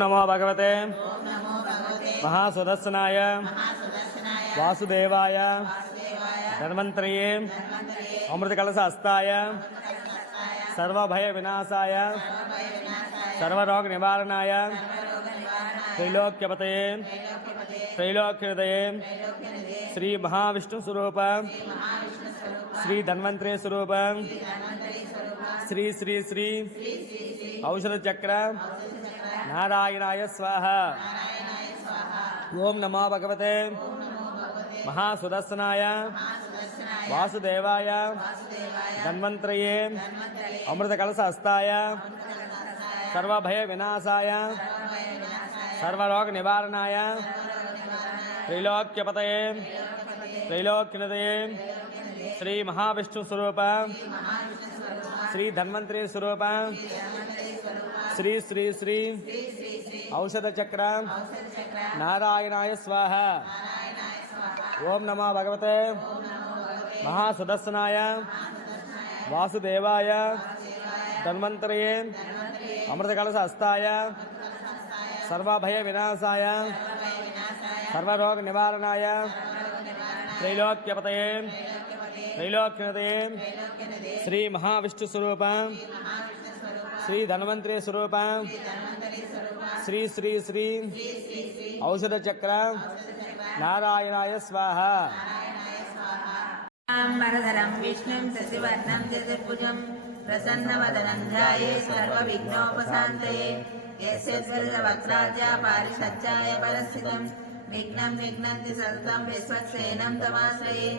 नमो भगवते महासुदर्शनाय वासुदेवाय धन्वंतरये अमृतकलशहस्ताय सर्वभय विनाशाय सर्वरोग निवारणाय त्रैलोक्यपतये त्रैलोक्यहृदये श्री महाविष्णु स्वरूप श्री धन्वंतरि स्वरूप श्री श्री श्री औषध चक्र नारायणाय स्वाहा। ओम नमो भगवते महासुदर्शनाय वासुदेवाय धन्वंतरये अमृतकलशहस्ताय सर्वभय विनाशाय सर्वरोग निवारणाय त्रैलोक्यपतये त्रैलोक्यहृदये श्री महाविष्णु स्वरूप श्री धन्वंतरि स्वरूप श्री श्री श्री औषध चक्र नारायणाय स्वाहा। ओम नमो भगवते महासुदर्शनाय वासुदेवाय धन्वंतरये अमृतकलशहस्ताय सर्वभय विनाशाय सर्वरोग निवारणाय त्रैलोक्यपतये त्रैलोक्यहृदये श्री महाविष्णु स्वरूप श्री धन्वंतरि स्वरूप श्री श्री श्री औषध चक्र नारायणाय स्वाहा। वरदरं विष्णुं शशिवर्णं चतुर्भुजं प्रसन्नवदनं ध्यायेत् सर्वविघ्नोपशान्तये यस्य सर्ववक्त्राद्या पारिषद्याय परस्थितं विघ्नं विघ्नन्ति सततं विश्वक्सेनं तमाश्रये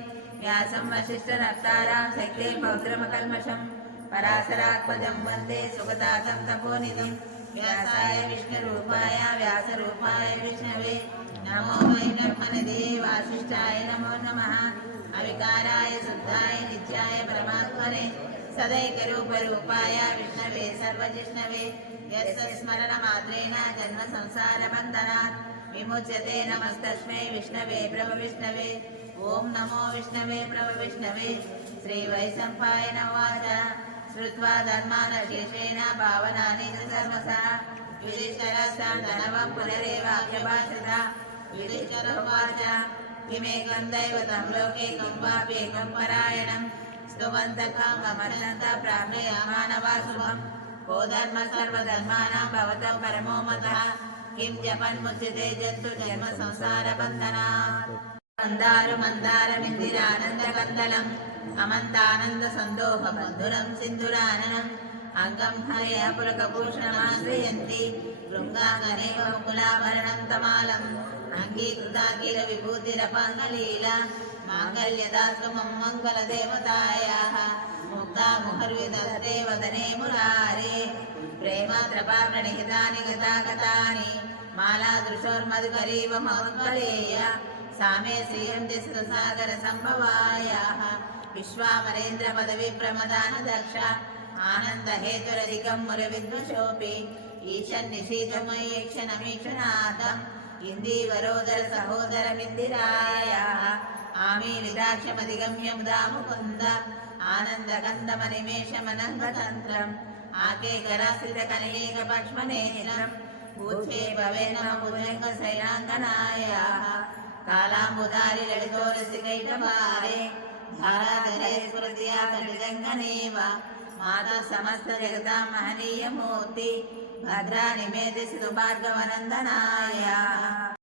व्यासं वसिष्ठनप्तारां शक्तिं पौत्रमकल्मषम् पराशरात्मजं वन्दे सुगतातं तपोनिधिं व्यासाय विष्णुरूपाय व्यासरूपाय विष्णवे नमो वै ब्रह्मनिधे वासिष्ठाय नमो नमः अविकाराय शुद्धाय नित्याय परमात्मने सदैकरूपरूपाय विष्णवे सर्वजिष्णवे यस्य स्मरणमात्रेण जन्मसंसारबन्धनात् विमुच्यते नमस्तस्मै विष्णवे प्रभविष्णवे ॐ नमो विष्णवे प्रभविष्णवे श्रीवैशम्पायन उवाच श्रुत्वा धर्मानशेषेण भावनानि च सर्वशः युधिष्ठिरस्तान्दनवं पुनरेवाभ्यभाषत युधिष्ठिर उवाच किमेकं दैवतं लोकेकं वाप्येकं परायणं स्तुवन्तकाममर्चन्त प्रार्थयामानवासुभं को धर्म सर्वधर्माणां भवतं परमो मतः किं जपन्मुच्यते जन्तु जन्म संसारबन्धनात् मन्दारमिन्दिरानन्दकन्दलम् अमन्तानन्दसन्दोहबन्धुरं सिन्धुराननम् अङ्गं हरया पुलकभूषणमाश्रयन्ति शृङ्गाङ्गनेव मुकुलाभरणं तमालम् अङ्गीकृताखिलविभूतिरपाङ्गलीला माङ्गल्यदातुमं मङ्गलदेवतायाः मुक्तामुहर्विदधते वदने मुरारे प्रेमाद्रपाप्रणिहितानि गतागतानि मालादृशोर्मधुकरीव मौङ्गलेय सामे श्रियन्ति सुसागरसम्भवायाः विश्वामरेन्द्रपदविप्रमदानदक्ष आनन्दहेतुरधिकं मुरविद्वशोऽपि ईशन्निशीतमयीक्षणमीक्षणादम् इन्दीवरोदर सहोदरमिन्दिरायाः आमीलिदाक्षमधिगम्य मुदा मुकुन्द आनन्दकन्दमनिमेषमनङ्गतन्त्रम् आकेकराश्रितकनैकपक्ष्मनेत्रम् ऊर्ध्वे भवेन्मभुजङ्गशैलाङ्गनायाः कालाम्बुधारि ललितोरसिकैटभारे धाराधरे स्फुरतिया कटिजङ्गनेव माता समस्तजगतां महनीयमूर्ति भद्रा निमेति सुभार्गवनन्दनायाः